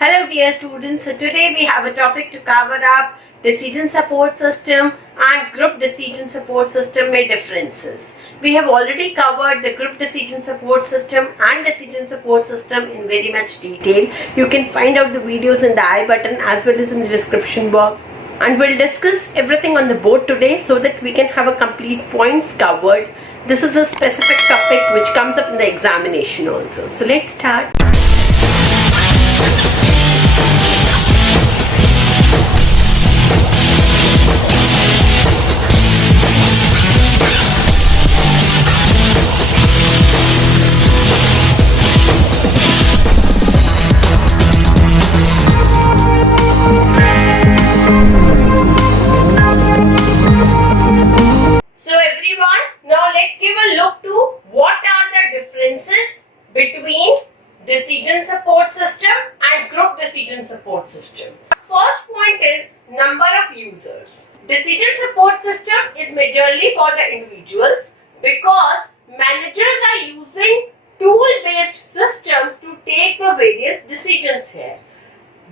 Hello dear students, so today we have a topic to cover up decision support system and group decision support system में differences. We have already covered the group decision support system and decision support system in very much detail. You can find out the videos in the I button as well as in the description box. And we'll discuss everything on the board today so that we can have a complete points covered. This is a specific topic which comes up in the examination also. So let's start. Decision support system and group decision support system. First point is number of users. Decision support system is majorly for the individuals because managers are using tool-based systems to take the various decisions here.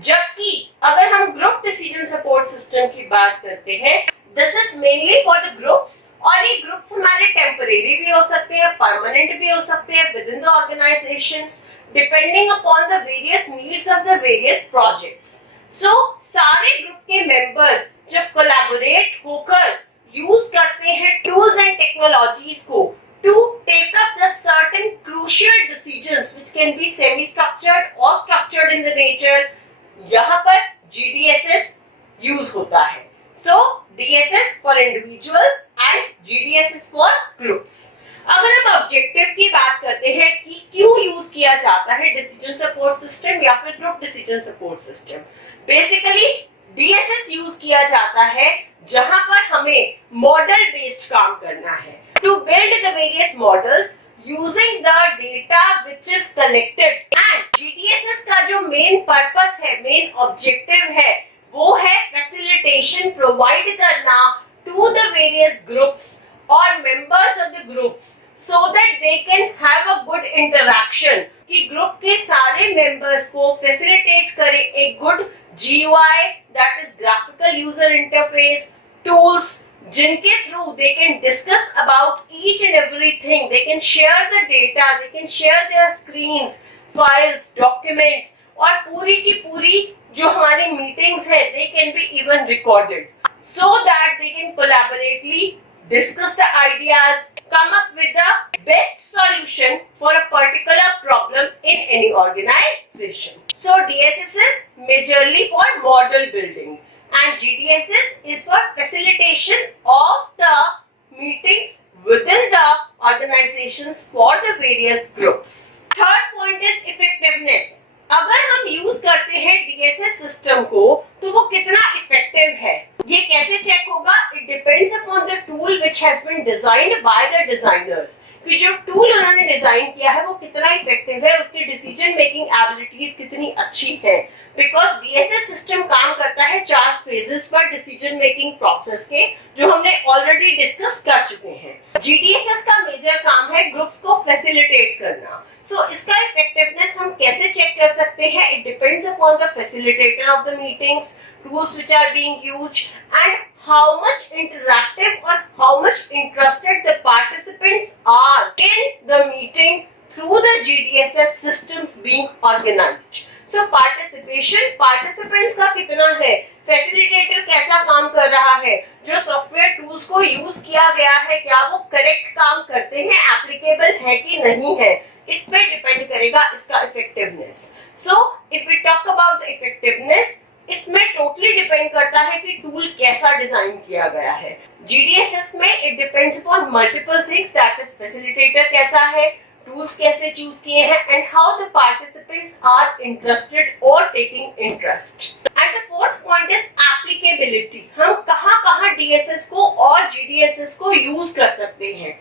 जबकि अगर हम group decision support system की बात करते हैं, this is mainly for the groups और ये groups हमारे temporary भी हो सकते हैं, permanent भी हो सकते हैं within the organizations depending upon the various needs of the various projects. So सारे group के members जब collaborate होकर use करते हैं tools and technologies को to take up the certain crucial decisions which can be semi-structured or structured in the nature, यहाँ पर GDSS use होता है. So DSS for individuals and GDSS for groups. अगर हम ऑब्जेक्टिव की बात करते हैं कि क्यों यूज किया जाता है डिसीजन सपोर्ट सिस्टम या फिर group decision support system, basically DSS use किया जाता है जहां पर हमें मॉडल बेस्ड काम करना है to build the various models using the data which is collected. And GDSS का जो मेन पर्पस है, मेन ऑब्जेक्टिव है, वो है फैसिलिटेशन प्रोवाइड करना to the various groups or members of the groups so that they can have a good interaction कि group के सारे members को facilitate करे एक good GUI, that is graphical user interface tools जिनके through they can discuss about each and everything, they can share the data, they can share their screens, files, documents और पूरी की पूरी जो हमारी meetings है they can be even recorded so that they can collaboratively discuss the ideas, come up with the best solution for a particular problem in any organization. So DSS is majorly for model building and GDSS is for facilitation of the meetings within the organizations for the various groups. Third point is effectiveness. अगर हम use करते हैं DSS system को तो वो कितना effective है, ये कैसे चेक होगा? It depends upon the tool which has been designed by the designers कि जो टूल उन्होंने डिजाइन किया है वो कितना इफेक्टिव है, उसकी डिसीजन मेकिंग एबिलिटीज कितनी अच्छी है. बिकॉज DSS सिस्टम काम करता है 4 फेजेस पर डिसीजन मेकिंग प्रोसेस के, जो हमने ऑलरेडी डिस्कस कर चुके हैं. GDSS का मेजर काम है ग्रुप्स को फैसिलिटेट करना. सो इसका इफेक्टिवनेस हम कैसे चेक कर सकते हैं? It depends upon the facilitator of the meetings, tools which are being used and how much interactive or how much interested the participants are in the meeting through the GDSS systems being organized. So participants का कितना है, facilitator कैसा काम कर रहा है, जो software tools को यूज किया गया है क्या वो करेक्ट काम करते हैं, एप्लीकेबल है कि नहीं है, इस पे डिपेंड करेगा इसका effectiveness. So if we talk about the effectiveness, इसमें टोटली डिपेंड करता है कि टूल कैसा डिजाइन किया गया है. GDSS में it depends upon multiple things, that is facilitator कैसा है, टूल्स कैसे चूज किए हैं and how the participants are interested और taking interest. And the fourth point is applicability. हम कहां-कहां DSS को और GDSS को यूज कर सकते हैं.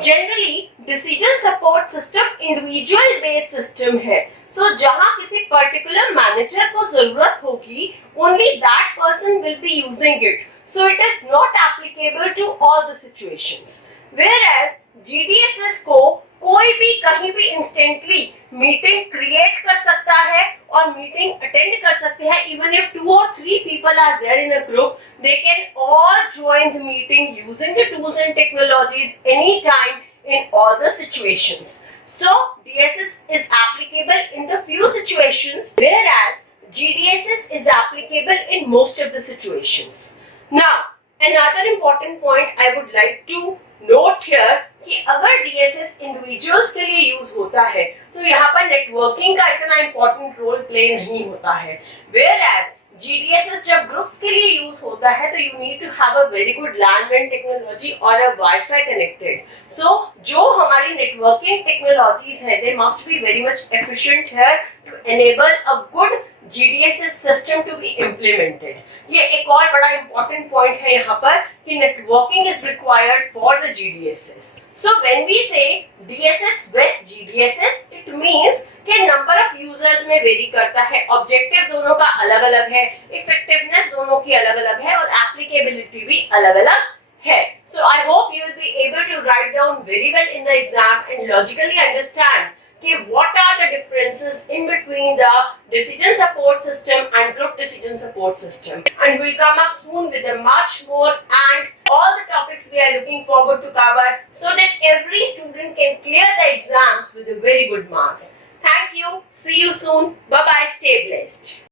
Generally decision support system individual based system है. So जहां किसी पर्टिकुलर मैनेजर को जरूरत होगी, only that person will be using it. So it is not applicable to all the situations. Whereas GDSS को कोई भी कहीं भी इंस्टेंटली मीटिंग क्रिएट कर सकता है और मीटिंग अटेंड कर सकते हैं. Even if 2 or 3 people are there in a group, they can all join the meeting using the tools and technologies anytime in all the situations. So DSS is applicable in the few situations, whereas GDSS is applicable in most of the situations. Now another important point I would like to note here कि अगर DSS individuals के लिए use होता है तो यहाँ पर networking का इतना इंपॉर्टेंट रोल प्ले नहीं होता है. Whereas GDSS जब ग्रुप्स के लिए यूज होता है तो you need to have a very good LAN technology और अ वाईफाई कनेक्टेड. सो जो हमारी नेटवर्किंग टेक्नोलॉजीज है they must be very much efficient here to enable a good GDSS system to be implemented. ये एक और बड़ा important point है यहाँ पर कि networking is required for the GDSS. So when we say DSS with GDSS, it means कि number of users में vary करता है, objective दोनों का अलग-अलग है, effectiveness दोनों की अलग-अलग है और applicability भी अलग-अलग है. So I hope you will be able to write down very well in the exam and logically understand what are the differences in between the decision support system and group decision support system. And we'll come up soon with a much more and all the topics we are looking forward to cover so that every student can clear the exams with a very good marks. Thank you. See you soon. Bye bye. Stay blessed.